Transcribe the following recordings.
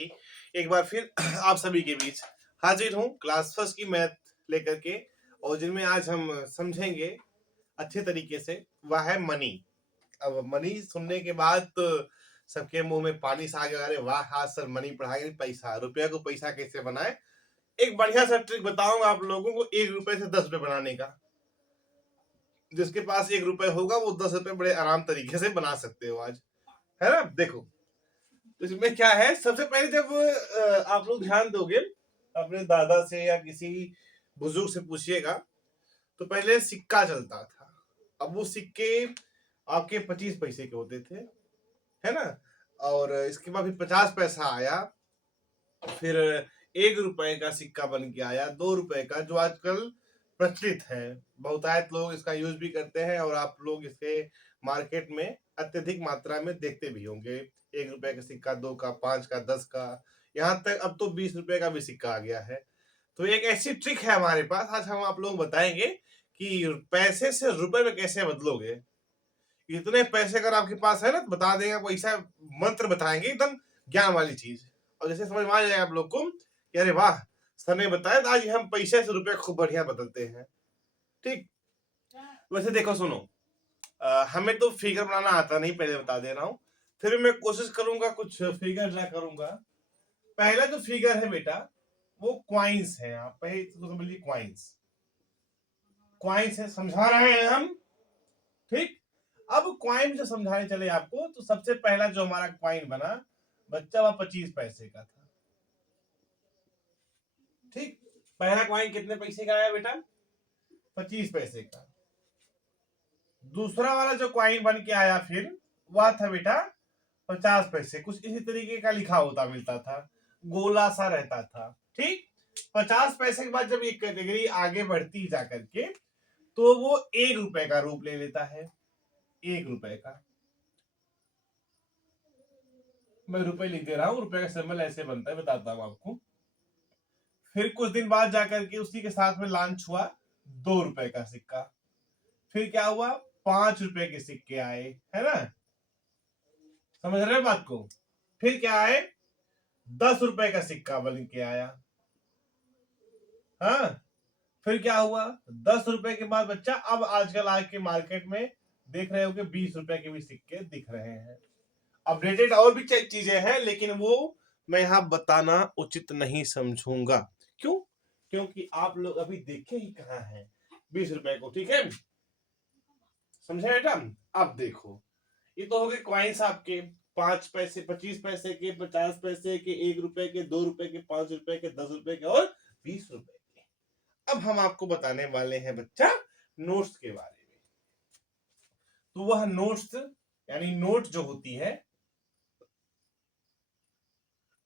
त्रिपाठी एक बार फिर आप सभी के बीच हाजिर हूँ क्लास फर्स्ट की मैथ लेकर के, और जिनमें आज हम समझेंगे अच्छे तरीके से वह है मनी। अब मनी सुनने के बाद तो सबके मुंह में पानी सा आ गया, अरे वाह हाँ सर मनी पढ़ाएंगे, पैसा रुपया को पैसा कैसे बनाए। एक बढ़िया सा ट्रिक बताऊंगा आप लोगों को 1 रुपए से 10 रुपए बनाने का। जिसके पास 1 रुपए होगा वो 10 रुपए बड़े आराम तरीके से बना सकते हो आज, है ना। देखो तो इसमें क्या है, सबसे पहले जब आप लोग ध्यान दोगे अपने दादा से या किसी बुजुर्ग से पूछिएगा तो पहले सिक्का चलता था। अब वो सिक्के आपके 25 पैसे के होते थे, है ना। और इसके बाद फिर 50 पैसा आया, फिर 1 रुपए का सिक्का बन के आया, 2 रुपए का जो आजकल प्रचलित है, बहुतायत लोग इसका यूज भी करते हैं और आप लोग इसे मार्केट में अत्यधिक मात्रा में देखते भी होंगे। 1 रुपए का सिक्का, 2 का, 5 का, 10 का, यहाँ तक अब तो 20 रुपए का भी सिक्का आ गया है। तो एक ऐसी ट्रिक है हमारे पास, आज हम आप लोग बताएंगे कि पैसे से रुपए में कैसे बदलोगे। इतने पैसे अगर आपके पास है ना तो बता देंगे आपको, ऐसा मंत्र बताएंगे एकदम ज्ञान वाली चीज, और जैसे समझ में आ जाएगा आप लोग को कि अरे वाह सर ने बताया, तो आज हम पैसे से रुपए खूब बढ़िया बदलते हैं। ठीक, वैसे देखो सुनो, हमें तो फिगर बनाना आता नहीं, पहले बता दे रहा हूँ। फिर मैं कोशिश करूंगा कुछ फिगर ड्रा करूंगा। पहला जो फिगर है बेटा वो क्वाइंस है, आप पहले इसको समझिए, क्वाइंस क्वाइंस है, समझा रहे हैं हम। ठीक, अब क्वाइन जो समझाने चले आपको, तो सबसे पहला जो हमारा क्वाइन बना बच्चा वह 25 पैसे का था। ठीक, पहला क्वाइन कितने पैसे का आया बेटा? 25 पैसे का। दूसरा वाला जो क्वाइन बन के आया फिर वह था बेटा 50 पैसे, कुछ इसी तरीके का लिखा होता मिलता था, गोला सा रहता था। ठीक, 50 पैसे के बाद जब ये कैटेगरी आगे बढ़ती जा करके तो वो 1 रुपए का रूप ले लेता है। 1 रुपए का, मैं रुपए लिख दे रहा हूं, रुपए का सिंबल ऐसे बनता है, बताता हूं आपको। फिर कुछ दिन बाद जाकर के उसी के साथ में लॉन्च हुआ 2 रुपए का सिक्का। फिर क्या हुआ, 5 रुपए के सिक्के आए, है ना, समझ रहे हो बात को। फिर क्या आए, 10 रुपए का सिक्का बन के आया। हाँ, फिर क्या हुआ, 10 रुपए के बाद बच्चा अब आजकल आज के मार्केट में देख रहे हो कि 20 रुपए के भी सिक्के दिख रहे हैं। अपडेटेड और भी चीजें हैं, लेकिन वो मैं यहां बताना उचित नहीं समझूंगा। क्यों? क्योंकि आप लोग अभी देखे ही कहां हैं 20 रुपए को। ठीक है, समझे बेटा। अब देखो, ये तो हो गए क्वाइंस आपके 5 पैसे, 25 पैसे के, 50 पैसे के, 1 रुपए के, 2 रुपए के, 5 रुपए के, 10 रुपए के और 20 रुपए के। अब हम आपको बताने वाले हैं बच्चा नोट्स के बारे में। तो वह नोट्स यानी नोट जो होती है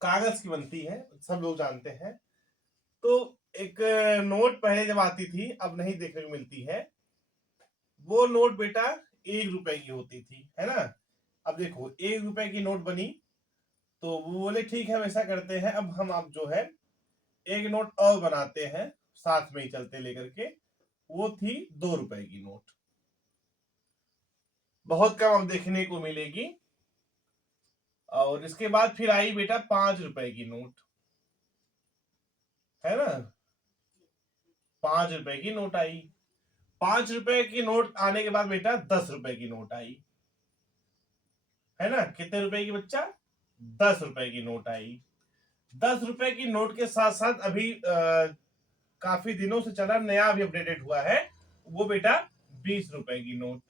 कागज की बनती है, सब लोग जानते हैं। तो एक नोट पहले जब आती थी, अब नहीं देखने को मिलती है, वो नोट बेटा 1 रुपए की होती थी, है ना। अब देखो 1 रुपए की नोट बनी, तो वो बोले ठीक है वैसा करते हैं, अब हम आप जो है एक नोट और बनाते हैं साथ में ही चलते लेकर के। वो थी 2 रुपए की नोट, बहुत कम अब देखने को मिलेगी। और इसके बाद फिर आई बेटा 5 रुपए की नोट, है ना, 5 रुपए की नोट आई। 5 रुपए की नोट आने के बाद बेटा 10 रुपए की नोट आई, है ना। कितने रुपए की बच्चा? 10 रुपए की नोट आई। 10 रुपए की नोट के साथ साथ अभी काफी दिनों से चला, नया भी अपडेटेड हुआ है, वो बेटा 20 रुपए की नोट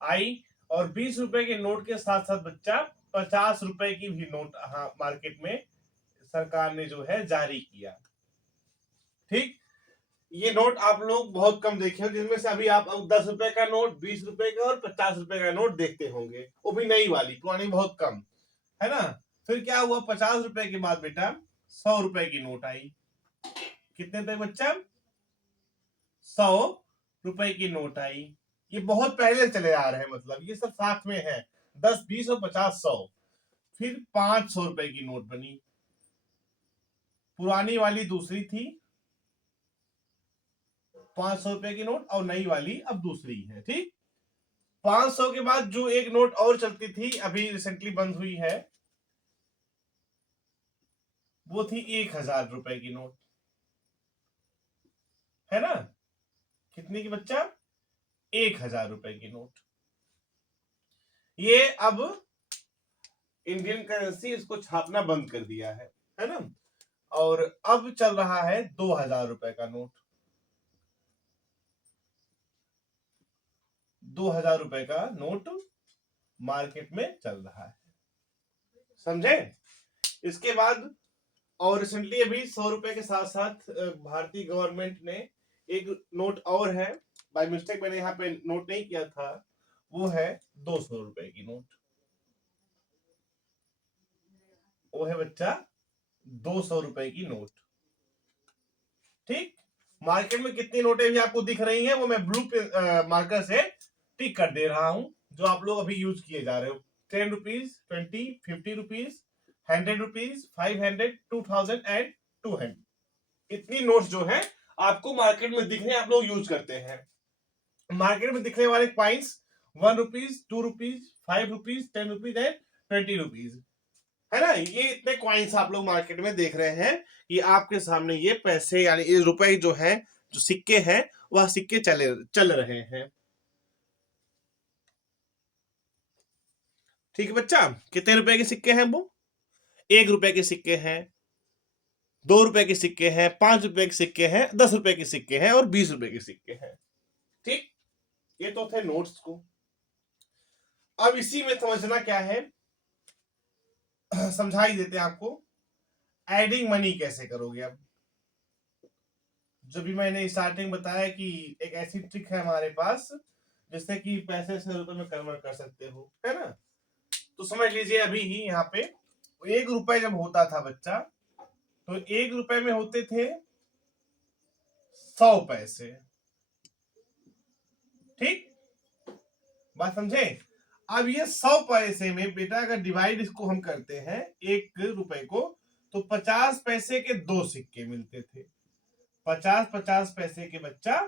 आई। और 20 रुपए के नोट के साथ साथ बच्चा 50 रुपए की भी नोट मार्केट में सरकार ने जो है जारी किया। ठीक, ये नोट आप लोग बहुत कम देखे होंगे, जिनमें से अभी आप 10 रुपए का नोट, 20 रुपए का और 50 रुपए का नोट देखते होंगे, वो भी नई वाली, पुरानी बहुत कम, है ना। फिर क्या हुआ, 50 रुपए के बाद बेटा 100 रुपए की नोट आई। कितने तक बच्चा? 100 रुपए की नोट आई। ये बहुत पहले चले आ रहे हैं, मतलब ये सब साथ में है, 10, 20 और 50, 100। फिर 500 रुपए की नोट बनी, पुरानी वाली दूसरी थी 500 रुपए की नोट, और नई वाली अब दूसरी है। ठीक, 500 के बाद जो एक नोट और चलती थी, अभी रिसेंटली बंद हुई है, वो थी 1,000 रुपए की नोट, है ना। कितने की बच्चा? 1,000 रुपए की नोट। ये अब इंडियन करेंसी इसको छापना बंद कर दिया है ना। और अब चल रहा है 2,000 रुपए का नोट। 2,000 रुपए का नोट मार्केट में चल रहा है, समझे। इसके बाद और रिसेंटली अभी 100 रुपए के साथ साथ भारतीय गवर्नमेंट ने एक नोट और है, बाय मिस्टेक मैंने यहाँ पे नोट नहीं किया था, वो है 200 रुपए की नोट। वो है बच्चा 200 रुपए की नोट। ठीक, मार्केट में कितनी नोटें भी आपको दिख रही हैं वो मैं ब्लू मार्कर से टिक कर दे रहा हूं, जो आप लोग अभी यूज किए जा रहे हो। 10 रुपीज, 20, 50 रुपीज, 100 रुपीज, 500, 2000 एंड 200। इतनी नोट्स जो है आपको मार्केट में दिख रहे हैं, आप लोग यूज करते हैं। मार्केट में दिखने वाले coins 1 rupees, 2 rupees, 5 rupees, 10 rupees and 20 rupees, है ना। ये इतने कॉइन्स आप लोग मार्केट में देख रहे हैं कि आपके सामने ये पैसे यानी ये रुपए जो है, जो सिक्के हैं, वह सिक्के चल रहे हैं। ठीक है बच्चा, कितने रुपए के सिक्के हैं वो? 1 रुपए के सिक्के हैं, 2 रुपए के सिक्के हैं, 5 रुपए के सिक्के हैं, 10 रुपए के सिक्के हैं और 20 रुपए के सिक्के हैं। ठीक, ये तो थे नोट्स को। अब इसी में समझना क्या है, समझा ही देते हैं आपको। एडिंग मनी कैसे करोगे अब? जो भी मैंने स्टार्टिंग बताया कि एक ऐसी ट्रिक है हमारे पास जिससे कि पैसे से रुपए में कन्वर्ट कर सकते हो, है ना। तो समझ लीजिए अभी ही यहाँ पे 1 रुपए जब होता था बच्चा, तो 1 रुपए में होते थे 100 पैसे। ठीक, बात समझे। अब ये 100 पैसे में बेटा अगर डिवाइड इसको हम करते हैं 1 रुपए को, तो 50 पैसे के 2 सिक्के मिलते थे। 50-50 पैसे के बच्चा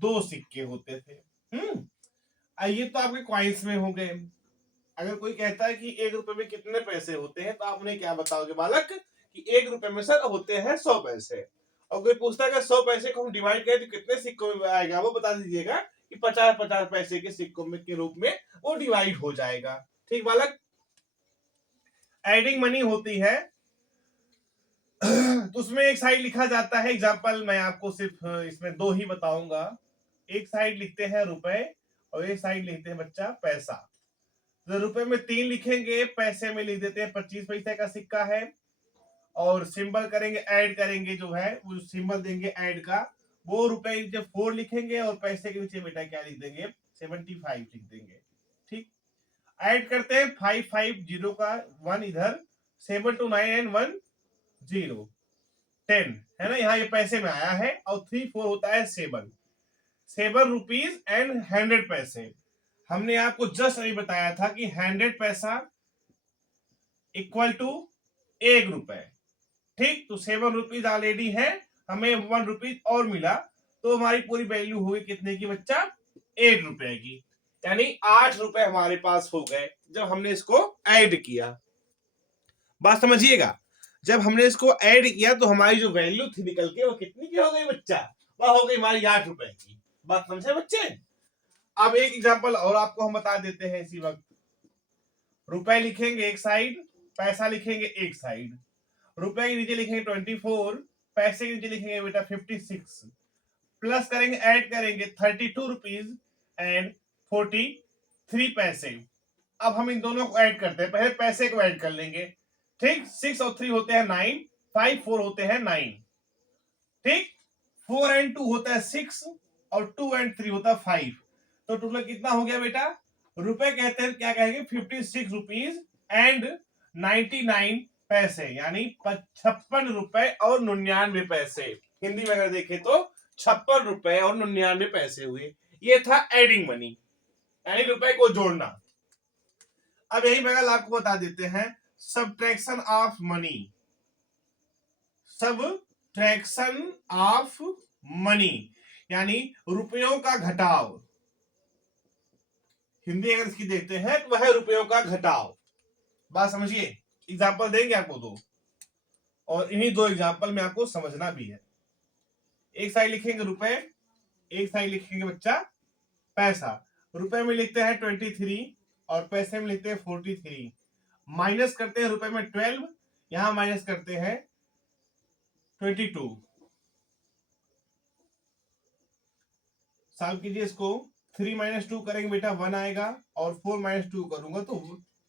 2 सिक्के होते थे। ये तो आपके कॉइन्स में हो गए। अगर कोई कहता है कि 1 रुपए में कितने पैसे होते हैं, तो आप उन्हें क्या बताओगे बालक कि 1 रुपए में सर होते हैं 100 पैसे। और कोई पूछता है कि 100 पैसे को हम डिवाइड करें तो कितने सिक्कों में आएगा, वो बता दीजिएगा कि 50-50 पैसे के सिक्कों में के रूप में वो डिवाइड हो जाएगा। ठीक बालक, एडिंग मनी होती है तो उसमें एक साइड लिखा जाता है, एग्जांपल मैं आपको सिर्फ इसमें 2 ही बताऊंगा। एक साइड लिखते हैं रुपए और एक साइड लिखते हैं बच्चा पैसा। तो रुपए में 3 लिखेंगे, पैसे में लिख देते हैं 25 पैसे का सिक्का है, और सिंबल करेंगे, ऐड करेंगे, जो है वो सिंबल देंगे ऐड का। वो रुपए नीचे 4 लिखेंगे और पैसे के नीचे बेटा क्या लिख देंगे? 75 लिख देंगे। ठीक, ऐड करते हैं 550 का 1 इधर, 7 to 9 and 1 0 10, है ना। यहाँ ये पैसे में आया है, और 3 4 होता है 7 रुपीज एंड 100 पैसे। हमने आपको जस्ट अभी बताया था कि 100 पैसा इक्वल टू 1 रुपए। ठीक, तो 7 रुपीज ऑलरेडी है, हमें 1 रुपीज और मिला, तो हमारी पूरी वैल्यू हुई कितने की बच्चा? 8 रुपए की। यानी 8 रुपए हमारे पास हो गए जब हमने इसको ऐड किया। बात समझिएगा, जब हमने इसको ऐड किया तो हमारी जो वैल्यू थी निकल के वो कितनी की हो गई बच्चा? वह हो गई हमारी 8 रुपए की। बात समझे बच्चे। अब एक एग्जांपल और आपको हम बता देते हैं इसी वक्त। रुपए लिखेंगे एक साइड, पैसा लिखेंगे एक साइड। रुपए के नीचे लिखेंगे 24, पैसे के नीचे लिखेंगे बेटा 56, प्लस करेंगे, ऐड करेंगे 32 रुपीज एंड 43 पैसे। अब हम इन दोनों को ऐड करते हैं, पहले पैसे को ऐड कर लेंगे। ठीक, 6 और 3 होते हैं 9, 5 4 होते हैं 9। ठीक, 4 and 2 होता है 6 और 2 and 3 होता है 5। तो टोटल कितना हो गया बेटा? रुपए कहते हैं क्या कहेंगे? 56 रुपीज एंड 99 पैसे, यानी 56 रुपए और 99 पैसे। हिंदी में अगर देखें तो 56 रुपए और 99 पैसे हुए। ये था एडिंग मनी, यानी रुपए को जोड़ना। अब यही बगल आपको बता देते हैं subtraction of money. Subtraction of money यानी रुपयों का घटाव। हिंदी अगर इसकी देखते हैं तो वह रुपयों का घटाव। बात समझिए, एग्जाम्पल देंगे आपको दो। और इन्हीं दो एग्जाम्पल में आपको समझना भी है। एक साइड लिखेंगे रुपए, एक साइड लिखेंगे बच्चा पैसा। रुपए में लिखते हैं 23 और पैसे में लिखते हैं 43। माइनस करते हैं रुपए में 12, यहां माइनस करते हैं 22। सॉल्व कीजिए इसको। 3 - 2 करेंगे बेटा 1 आएगा, और 4 - 2 करूंगा तो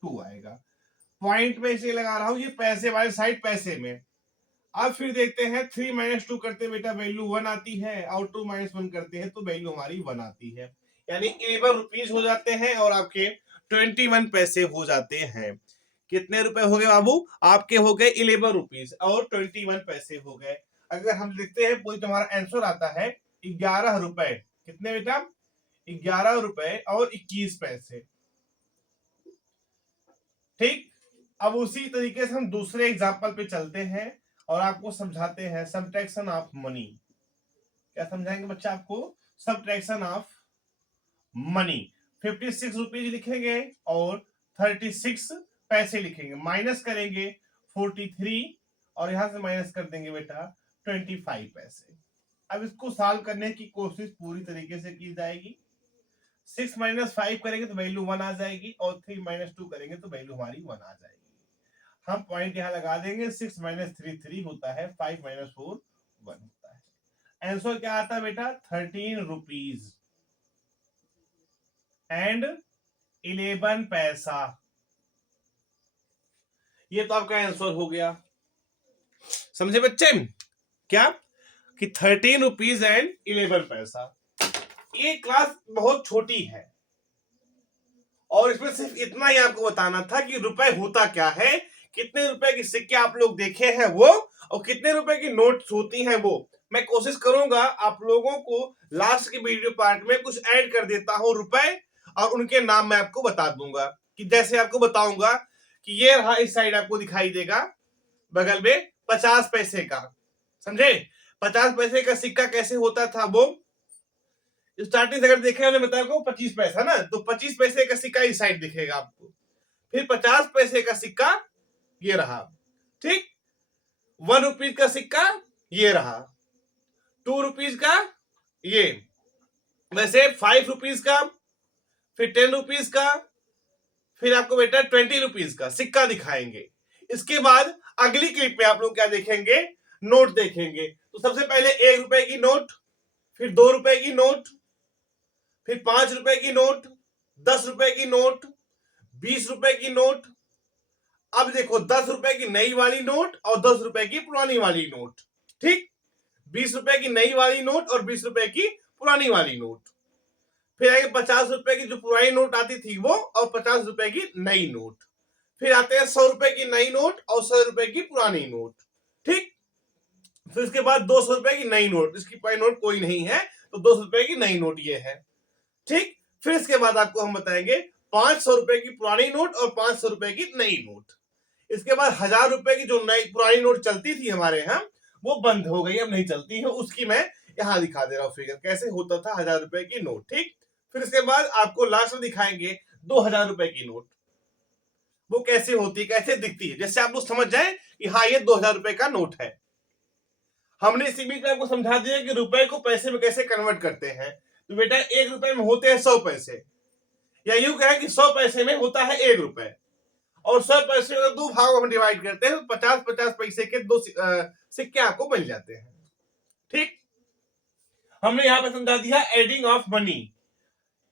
2 आएगा। पॉइंट में इसे लगा रहा हूं, ये पैसे वाले साइड पैसे में। अब फिर देखते हैं 3 - 2 करते बेटा वैल्यू 1 आती है, और 2 - 1 करते हैं तो वैल्यू हमारी 1 आती है, यानी 11 रुपीज हो जाते हैं और आपके 21 पैसे हो जाते हैं। कितने रुपए हो गए बाबू? आपके हो गए 11 रुपीज और 21 पैसे हो गए। अगर हम लिखते हैं पूरी, तुम्हारा आंसर आता है 11 रुपए। कितने बेटा? 11 रुपए और 21 पैसे। ठीक, अब उसी तरीके से हम दूसरे एग्जाम्पल पे चलते हैं और आपको समझाते हैं सब्ट्रैक्शन ऑफ मनी। क्या समझाएंगे बच्चा आपको? Subtraction of money. 56 रुपीज लिखेंगे और 36 पैसे लिखेंगे, माइनस करेंगे 43 और यहां से माइनस कर देंगे बेटा 25 पैसे। अब इसको सॉल्व करने की कोशिश पूरी तरीके से की जाएगी। 6 - 5 करेंगे तो वैल्यू 1 आ जाएगी, और 3 - 2 करेंगे तो वैल्यू हमारी 1 आ जाएगी। हम पॉइंट यहां लगा देंगे। 6 - 3 3 होता है, 5 - 4 1 होता है। आंसर क्या आता है बेटा? 13 रुपीज एंड 11 पैसा। ये तो आपका आंसर हो गया, समझे बच्चे? क्या कि 13 रुपीज एंड 11 पैसा। ये क्लास बहुत छोटी है और इसमें सिर्फ इतना ही आपको बताना था कि रुपए होता क्या है, कितने रुपए की सिक्के आप लोग देखे हैं वो, और कितने रुपए की नोट्स होती हैं वो। मैं कोशिश करूंगा आप लोगों को लास्ट के वीडियो पार्ट में कुछ ऐड कर देता हूं रुपए, और उनके नाम मैं आपको बता दूंगा। कि जैसे आपको बताऊंगा कि ये रहा, इस साइड आपको दिखाई देगा बगल में 50 पैसे का, समझे? 50 पैसे का सिक्का कैसे होता था वो स्टार्टिंग से अगर देखे, मैंने बताया आपको 25 पैसा ना, तो 25 पैसे का सिक्का इस साइड दिखेगा आपको। फिर 50 पैसे का सिक्का ये रहा, ठीक। 1 रुपीज का सिक्का ये रहा, 2 रुपीज का ये, वैसे 5 रुपीज का, फिर 10 रुपीज का, फिर आपको बेटा 20 रुपीज का सिक्का दिखाएंगे। इसके बाद अगली क्लिप में आप लोग क्या देखेंगे? नोट देखेंगे। तो सबसे पहले 1 रुपए की नोट, फिर 2 रुपए की नोट, फिर 5 रुपए की नोट, 10 रुपए की नोट, 20 रुपए की नोट। अब देखो 10 रुपए की नई वाली नोट और 10 रुपए की पुरानी वाली नोट, ठीक। 20 रुपए की नई वाली नोट और 20 रुपए की पुरानी वाली नोट। फिर आएगी 50 रुपए की जो पुरानी नोट आती थी वो, और 50 रुपए की नई नोट। फिर आते हैं 100 रुपए की नई नोट और 100 रुपए की पुरानी नोट, ठीक। फिर इसके बाद 200 रुपए की नई नोट, इसकी पुरानी नोट कोई नहीं है तो 200 रुपए की नई नोट ये है, ठीक। फिर इसके बाद आपको हम बताएंगे 500 रुपए की पुरानी नोट और 500 रुपए की नई नोट। इसके बाद 1000 रुपए की जो नई पुरानी नोट चलती थी हमारे यहाँ, वो बंद हो गई, अब नहीं चलती है, उसकी मैं यहां दिखा दे रहा हूं फिगर कैसे होता था 1000 रुपए की नोट, ठीक। फिर इसके बाद आपको लास्ट में दिखाएंगे 2000 रुपए की नोट, वो कैसे होती है, कैसे दिखती है, जैसे आप लोग समझ जाए कि हाँ ये 2000 रुपए का नोट है। हमने इसी बीच में आपको समझा दिया कि रुपए को पैसे में कैसे कन्वर्ट करते हैं। तो बेटा 1 रुपए में होते हैं 100 पैसे, या यूं कहें कि 100 पैसे में होता है 1 रुपए, और 100 पैसे को 2 भागों में डिवाइड करते हैं, 50-50 पैसे के 2 सिक्के आपको मिल जाते हैं, ठीक। हमने यहां पे समझा दिया एडिंग ऑफ मनी,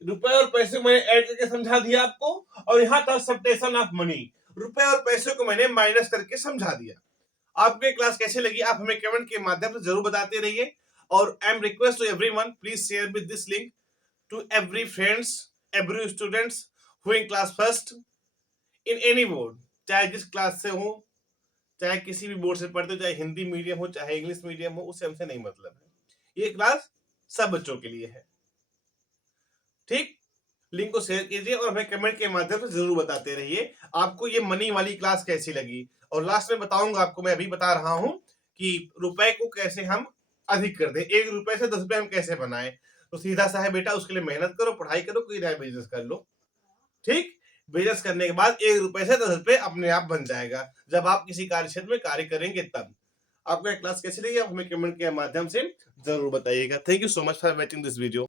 रुपए और पैसे को मैंने ऐड करके समझा दिया आपको, और यहां था सब्ट्रैक्शन ऑफ मनी, रुपए और पैसे को मैंने माइनस करके समझा दिया। आपको क्लास कैसे लगी आप हमें कमेंट के माध्यम से जरूर बताते रहिए, और I am request to everyone please share with this link to every friends, every students who in class first in any board, चाहे जिस क्लास से हो, चाहे किसी भी बोर्ड से पढ़ते हो, चाहे हिंदी मीडियम हो चाहे इंग्लिश मीडियम हो, उससे हमसे नहीं मतलब है। ये क्लास सब बच्चों के लिए है, ठीक। लिंक को शेयर कीजिए और हमें कमेंट के माध्यम से जरूर बताते रहिए आपको ये मनी वाली क्लास कैसी लगी। और लास्ट में बताऊंगा आपको, मैं अभी बता रहा हूं कि रुपए को कैसे हम अधिक कर दें, 1 रुपए से 10 रुपए हम कैसे बनाएं। तो सीधा सा है बेटा, उसके लिए मेहनत करो, पढ़ाई करो, कोई नया बिजनेस कर लो, ठीक। बिजनेस करने के बाद 1 रुपए से 10 रुपए अपने आप बन जाएगा, जब आप किसी कार्य क्षेत्र में कार्य करेंगे तब। आपको ये क्लास कैसी लगी आप हमें कमेंट के माध्यम से जरूर बताइएगा। Thank you so much for watching this video.